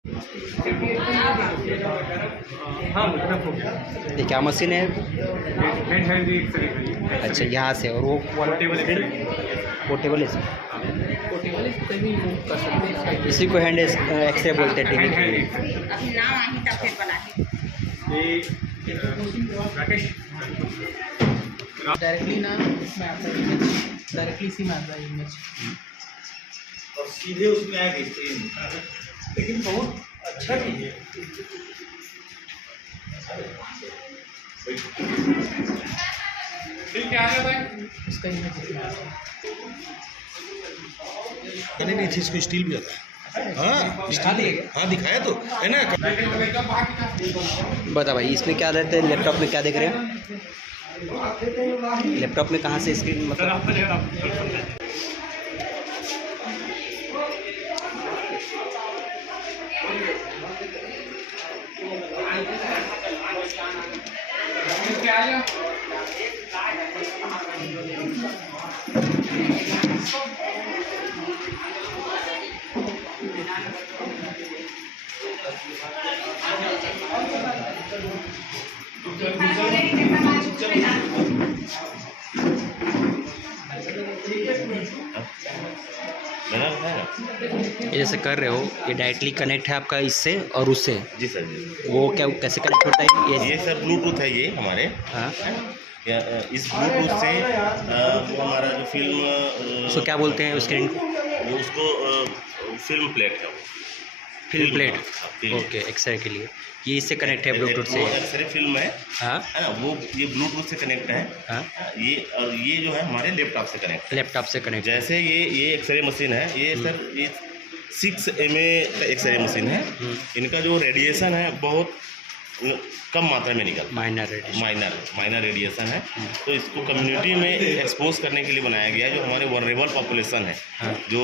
हाँ रफ हो गया। ये क्या मशीन है? हैंड हैंड एक्सरे के लिए। अच्छा, यहाँ से। और वो पोर्टेबल एक्सरे। पोर्टेबल है। पोर्टेबल है, कहीं मूव कर सकते हैं। इसी को हैंड एक्सरे बोलते हैं टीवी हैंड के हैंड लिए। एक्सरे। ये राकेश डायरेक्टली ना इसमें आता है इमेज, डायरेक्टली इसी में आता है इमेज और सीधे उसमें आएगी स्क्रीन। लेकिन बहुत अच्छा चीज़ है। ठीक है, आ गया भाई। उसका इमेज इसमें आता है। नहीं थी, इसको स्टील भी आता है। हाँ दिखा दिए क्या? हाँ दिखाया तो है ना। बता भाई, इसमें क्या रहता है? लैपटॉप में क्या देख रहे हैं? लैपटॉप में कहाँ से स्क्रीन सर मतलब? आपका जगह आप क्या आया? ये जैसे कर रहे हो, ये डायरेक्टली कनेक्ट है आपका इससे और उससे। जी सर जी। वो क्या कैसे कनेक्ट होता है ये सर ब्लूटूथ है ये हमारे। हाँ, इस ब्लूटूथ से वो हमारा जो फिल्म उसको क्या बोलते हैं स्क्रीन? वो उसको फिल्म प्लेट है। Film plate. Film. Okay, x-ray के लिए ये इससे कनेक्ट है ब्लूटूथ से। एक्सरे फिल्म है हाँ है ना, वो ये ब्लूटूथ से कनेक्ट है। हाँ, ये और ये जो है हमारे लैपटॉप से कनेक्ट। लैपटॉप से कनेक्ट। जैसे ये एक्सरे मशीन है, ये सर ये 6 mA का एक्सरे मशीन है। इनका जो रेडिएशन है बहुत कम मात्रा में निकलता है। माइनर रेडिएशन है। तो इसको कम्युनिटी में एक्सपोज करने के लिए बनाया गया है। जो हमारे वनरेबल पॉपुलेशन है, हाँ। जो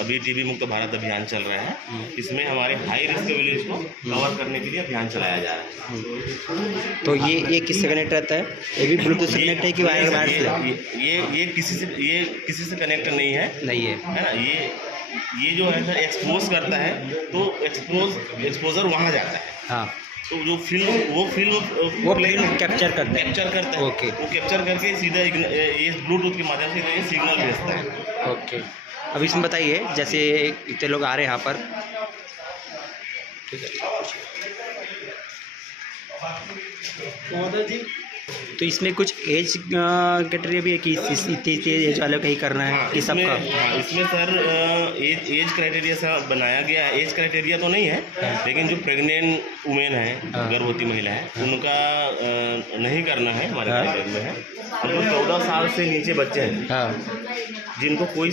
अभी टीबी मुक्त भारत अभियान चल रहा है, इसमें हमारे हाई रिस्क विलेज को कवर करने के लिए अभियान चलाया जा रहा है। तो ये किससे कनेक्ट रहता है? ये भी ब्लूटूथ से कनेक्ट है कि वायर से? ये किसी से कनेक्ट नहीं है। नहीं है। है ना, ये जो है सर एक्सपोज करता है, तो एक्सपोजर वहाँ जाता है। हाँ, तो जो वो फिल्म कैप्चर करते हैं। करता है। ओके। वो कैप्चर करके सीधा ये ब्लूटूथ के माध्यम से ये सिग्नल भेजता है। ओके, अब इसमें बताइए, जैसे इतने लोग आ रहे हैं यहाँ पर, ठीक है, तो इसमें कुछ एज कैटेगरी भी है कि इतनी एज वाले का ही करना है कि सबका? इसमें सर एज क्राइटेरिया सा बनाया गया है। एज क्राइटेरिया तो नहीं है, लेकिन जो प्रेग्नेंट वुमेन है, गर्भवती महिला है, उनका नहीं करना है हमारे क्राइटेरिया में है। और जो 14 साल से नीचे बच्चे हैं, हाँ, जिनको कोई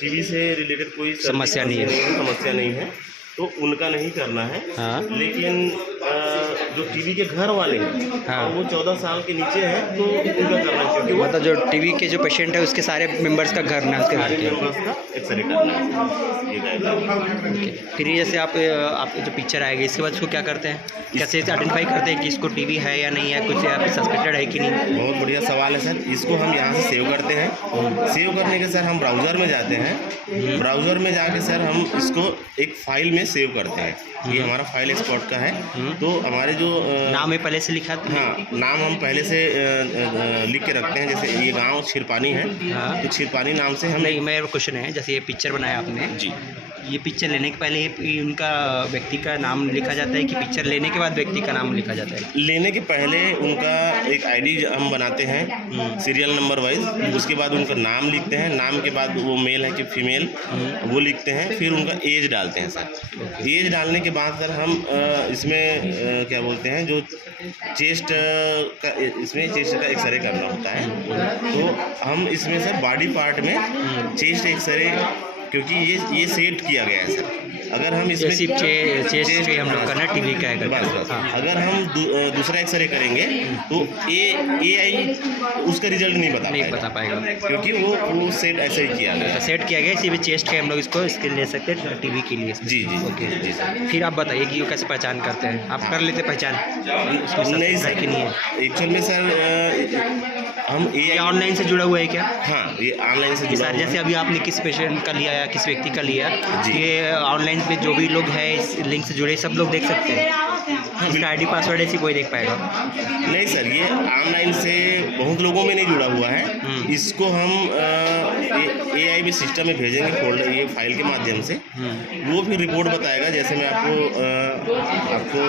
टीबी से रिलेटेड कोई समस्या नहीं है, तो उनका नहीं करना है। हाँ। लेकिन जो टीबी के घर वाले हैं, हाँ। वो 14 साल के नीचे हैं, तो उनका करना है, क्योंकि वो मतलब जो टीवी के जो पेशेंट है उसके सारे मेंबर्स का घर ना उसके सारे घर के। मेंबर्स का एक्सरे करना है। ये गाइडलाइन। ओके, फिर ये जैसे आप जो पिक्चर आएगी, इसके बाद उसको क्या करते हैं? कैसे आइडेंटिफाई करते हैं कि इसको टीवी है या नहीं है, कुछ या सस्पेक्टेड है कि नहीं? बहुत बढ़िया सवाल है सर। इसको हम यहाँ से सेव करते हैं। सेव करने के सर हम ब्राउज़र में जाते हैं। ब्राउज़र में जाके सर हम इसको एक फाइल में सेव करते हैं। ये हमारा फाइल एक्सपोर्ट का है। तो हमारे जो नाम है पहले से लिखा? हाँ, नाम हम पहले से लिख के रखते हैं। जैसे ये गांव छिरपानी है, हाँ। तो छिरपानी नाम से हम नहीं, मेरा क्वेश्चन है, जैसे ये पिक्चर बनाया आपने जी, ये पिक्चर लेने के पहले उनका व्यक्ति का नाम लिखा जाता है कि पिक्चर लेने के बाद व्यक्ति का नाम लिखा जाता है? लेने के पहले उनका एक आईडी हम बनाते हैं सीरियल नंबर वाइज। उसके बाद उनका नाम लिखते हैं। नाम के बाद वो मेल है कि फीमेल, वो लिखते हैं। फिर उनका एज डालते हैं सर। एज डालने के बाद सर हम इसमें क्या बोलते हैं, जो चेस्ट का एक्सरे करना होता है। तो हम इसमें सर बॉडी पार्ट में चेस्ट एक्सरे, क्योंकि ये सेट किया गया है सर। अगर हम इसमें चेस्ट पे हम लोग करना टीवी का है बस। अगर हम दूसरा एक्सरे करेंगे तो AI उसका रिजल्ट नहीं बता पाएगा, क्योंकि वो सेट ऐसे ही किया गया है। सेट किया गया इसी भी चेस्ट के हम लोग इसको इसके ले सकते हैं टीवी के लिए। जी जी ओके जी सर। फिर आप बताइए कि वो कैसे पहचान करते हैं? आप कर लेते पहचान? नहीं सर, कि नहीं है? एक्चुअल में सर हम ये AI ऑनलाइन से जुड़ा हुआ है क्या? हाँ, ये ऑनलाइन से जुड़ा सर हुआ जैसे है। अभी आपने किस पेशेंट का लिया या किस व्यक्ति का लिया, जी। ये ऑनलाइन पे जो भी लोग हैं इस लिंक से जुड़े सब लोग देख सकते हैं? इसका आईडी पासवर्ड ऐसी कोई देख पाएगा? नहीं सर, ये ऑनलाइन से बहुत लोगों में नहीं जुड़ा हुआ है। इसको हम AI भी सिस्टम में भेजेंगे फोल्डर, ये फाइल के माध्यम से। वो फिर रिपोर्ट बताएगा। जैसे मैं आपको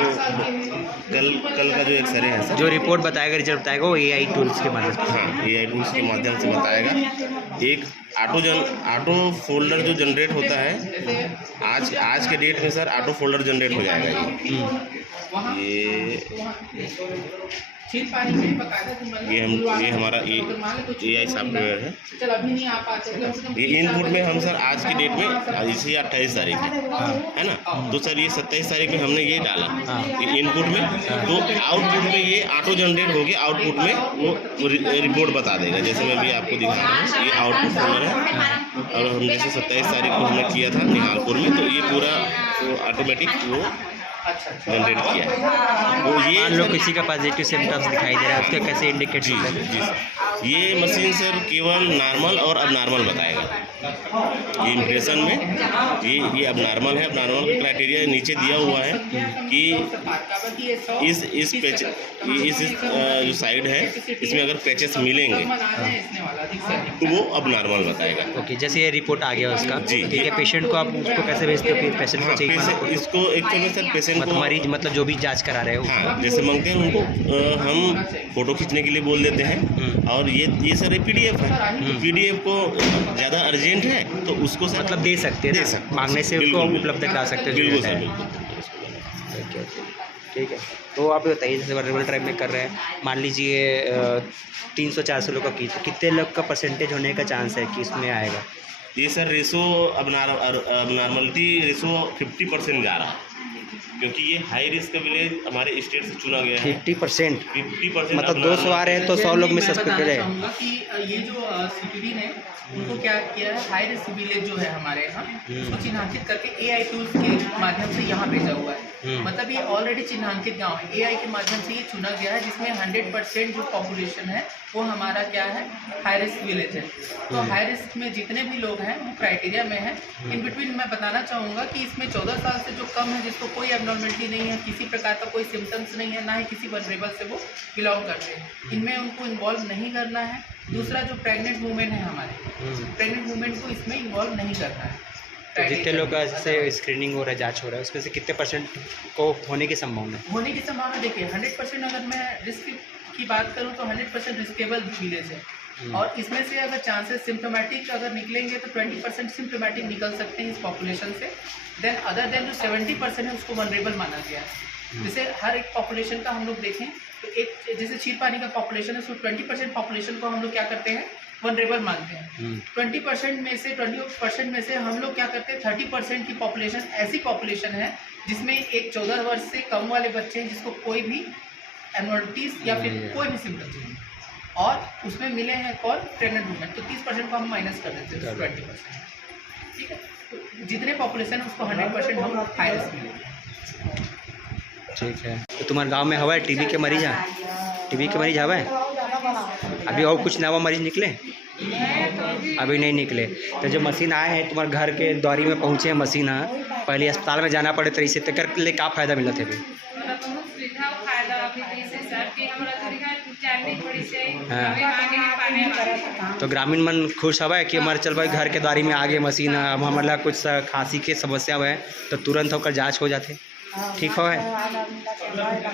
कल का जो एक्सरे है सर, जो रिपोर्ट बताएगा, रिजल्ट बताएगा वो AI टूल्स के माध्यम से। हाँ, AI टूल्स के माध्यम से बताएगा। एक ऑटो फोल्डर जो जनरेट होता है, आज के डेट में सर ऑटो फोल्डर जनरेट हो जाएगा। ये हमारा AI सॉफ्टवेयर है। ये इनपुट में हम सर आज की डेट में, इसे 28 तारीख है ना, तो सर ये 27 तारीख में हमने ये डाला ये इनपुट में, तो आउटपुट में ये ऑटो जनरेट होगी। आउटपुट में वो रिपोर्ट बता देगा। जैसे मैं भी आपको दिखा रहा हूँ, ये आउटपुट फोल्डर है। और हम जैसे 27 तारीख को हमने किया था निहालपुर में, तो ये पूरा ऑटोमेटिक वो जनरेट किया है। वो ये मान लो किसी का पॉजिटिव सिम्टम्स दिखाई दे रहा है, उसका कैसे इंडिकेट जी होता है? जी सर, ये मशीन सर केवल नॉर्मल और अब नॉर्मल बताएगा। ये इम्प्रेशन में ये अब नॉर्मल है। अब नॉर्मल का क्राइटेरिया नीचे दिया हुआ है कि इस पैच जो साइड है, इसमें अगर पैचेस मिलेंगे तो वो अब नॉर्मल बताएगा। ओके, जैसे ये रिपोर्ट आ गया उसका, जी। ठीक है, पेशेंट को आप उसको कैसे भेजते हो? फिर पेशेंट को चाहिए पेशेंट इसको एक्चुअल में सर पेशेंट को मरीज मतलब जो भी जांच करा रहे हो, हाँ, जैसे मांगते हैं उनको हम फोटो खींचने के लिए बोल देते हैं। और ये सर PDF है। PDF को ज़्यादा अर्जेंट है तो उसको सर मतलब दे सकते हैं दे ना? सकते, मांगने से बिल्कुल, उसको बिल्कुल। उपलब्ध करा सकते हैं। बिल्कुल जो सर, है। बिल्कुल। ठीक है, तो आप बताइए, जैसे वर्रेबल ट्राइब में कर रहे हैं, मान लीजिए 300-400 लोग का की, तो कितने लोग का परसेंटेज होने का चांस है कि इसमें आएगा? ये सर रेशो अब नॉर्मलिटी रेशो 50% जा रहा है, क्योंकि ये हाई रिस्क विलेज हमारे स्टेट से चुना गया है। 50%? 50% मतलब 200 आ रहे हैं तो 100 लोग में सस्पेक्टेड है। चाहूँगा कि ये जो CPD ने उनको क्या किया है, हाई रिस्क विलेज जो है हमारे यहाँ, उसको चिन्हांकित करके AI टूल्स के माध्यम से यहाँ भेजा हुआ है। मतलब ये ऑलरेडी चिन्हांकित गांव है, AI के माध्यम से ये चुना गया है, जिसमें 100% जो पॉपुलेशन है वो हमारा क्या है, हाई रिस्क विलेज है। तो हाई रिस्क में जितने भी लोग हैं वो क्राइटेरिया में है। इन बिटवीन मैं बताना चाहूँगा कि इसमें 14 साल से जो कम है, जिसको कोई एबनॉर्मलिटी नहीं है, किसी प्रकार का कोई सिम्टम्स नहीं है, ना ही किसी वल्नरेबल से वो बिलोंग करते हैं, इनमें उनको इन्वॉल्व नहीं करना है। दूसरा जो प्रेग्नेंट वुमेन है हमारे, प्रेग्नेंट वुमेन को इसमें इन्वॉल्व नहीं करना है। तो जितने लोग का जैसे स्क्रीनिंग हो रहा है, जांच हो रहा है, उसमें से कितने परसेंट को होने की संभावना है? होने की संभावना देखिए 100% अगर मैं रिस्क की बात करूं तो 100% रिस्केबल विलेज है। और इसमें से अगर चांसेस सिम्टोमेटिक अगर निकलेंगे तो 20% सिम्टोमेटिक निकल सकते हैं इस पॉपुलेशन से। देन अदर देन जो 70% है उसको वनरेबल माना गया है। जैसे हर एक पॉपुलेशन का हम लोग देखें तो एक जैसे क्षीरपानी का पॉपुलेशन है, उसको 20% पॉपुलेशन को हम लोग क्या करते हैं, वनरेबल मानते हैं। 20% में से हम लोग क्या करते हैं, 30% की पॉपुलेशन ऐसी पॉपुलेशन है जिसमें एक 14 वर्ष से कम वाले बच्चे हैं जिसको कोई भी एनोल्टीज या फिर कोई भी सिम्टम्स नहीं, और उसमें मिले हैं कौन, प्रेग्नेंट वुमेन। तो 30% को हम माइनस कर देते हैं 20%, ठीक है। तो जितने पॉपुलेशन है उसको 100% हम हाई रिस्क मिलेंगे। ठीक है, तो तुम्हारे गांव में हवा है टीबी के मरीज हैं? टीबी के मरीज हवा है अभी? और कुछ नवा मरीज निकले? अभी नहीं निकले। तो जो मशीन आए हैं तुम्हारे घर के द्वारी में पहुँचे हैं मशीन, पहले अस्पताल में जाना पड़े, तो इसे कर ले क्या फ़ायदा मिला थे अभी? हाँ, तो ग्रामीण मन खुश हवा है कि हमारे चल भाई घर के द्वारी में आ गए मशीन, अब हमारा कुछ खांसी के समस्या है तो तुरंत होकर जांच हो जाते, ठीक हो है।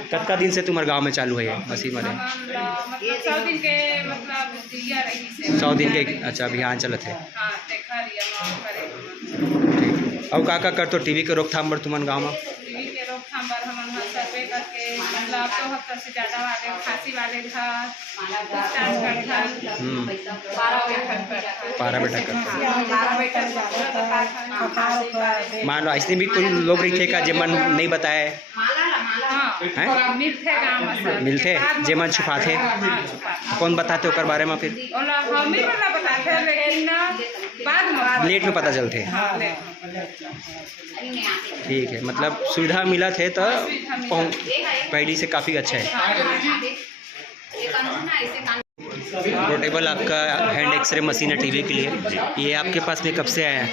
कितना दिन से तुम्हारे गांव में चालू है ये मशीन वाले? 100 दिन के, अच्छा अभियान चलत है। ठीक, और का कर तो टीबी के रोकथाम पर तुम्हारे गाँव में? टीबी के रोकथाम पर हम सर्वे करके मतलब 2 से ज़्यादा वाले खांसी वाले घर 12 बैठक मान लो ऐसे भी कोई लोग रही थे का जेमन नहीं बताए हैं? मिलते जेमन छुपाते, कौन बताते ओकर बारे में? फिर लेट में पता चलते। ठीक है, मतलब सुविधा मिला थे तो पहले से काफ़ी अच्छा है। पोर्टेबल आपका हैंड एक्सरे मशीन है टीबी के लिए। ये आपके पास में कब से आया है?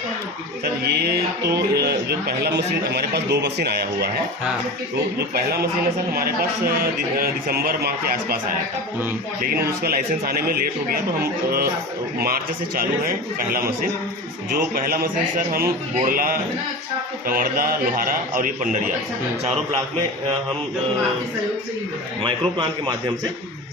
सर ये तो जो पहला मशीन हमारे पास 2 मशीन आया हुआ है। हाँ। तो जो पहला मशीन है सर हमारे पास दिसंबर माह के आसपास आया था, लेकिन उसका लाइसेंस आने में लेट हो गया, तो हम मार्च से चालू है पहला मशीन। जो पहला मशीन सर हम बोड़ला, कंवरदा, लोहारा और ये पंडरिया चारों ब्लॉक में हम माइक्रो प्लान के माध्यम से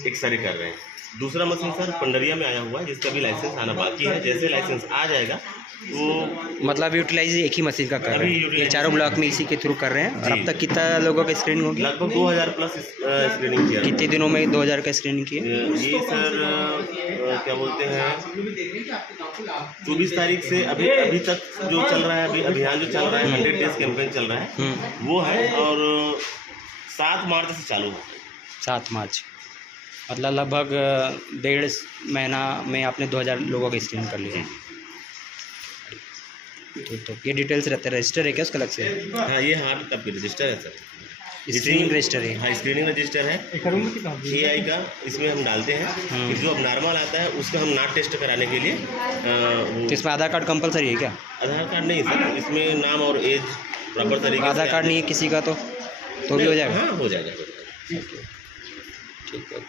एक्सरे कर रहे हैं। दूसरा मशीन सर पंडरिया में आया हुआ है, जिसका भी लाइसेंस आना बाकी है। जैसे लाइसेंस आ जाएगा तो मतलब यूटिलाइज एक ही मशीन का कर रहे हैं, ये चारों ब्लॉक में इसी के थ्रू कर रहे हैं। और अब तक कितना लोगों का स्क्रीनिंग होगी? लगभग 2000 प्लस स्क्रीनिंग किया। कितने दिनों में 2000 का स्क्रीनिंग किया? ये सर क्या बोलते हैं 24 तारीख से अभी तक जो चल रहा है, अभी अभियान जो चल रहा है 100 डेज कैंपेन चल रहा है वो है, और 7 मार्च से चालू है। 7 मार्च, मतलब लगभग 1.5 महीना में आपने 2000 लोगों का स्क्रीनिंग कर लिया। तो ये डिटेल्स रहते हैं, रजिस्टर है क्या उसका अलग से? हाँ, ये हार्ट का रजिस्टर है सर, स्क्रीनिंग रजिस्टर है। हाँ, स्क्रीनिंग रजिस्टर है AI का, इसमें हम डालते हैं कि जो अब नॉर्मल आता है उसका हम नाट टेस्ट कराने के लिए तो इसमें आधार कार्ड कंपलसरी है क्या? आधार कार्ड नहीं सर, इसमें नाम और एज प्रॉपर तरीके से। आधार कार्ड नहीं है किसी का तो भी हो जाएगा? हाँ, हो जाएगा। ठीक है।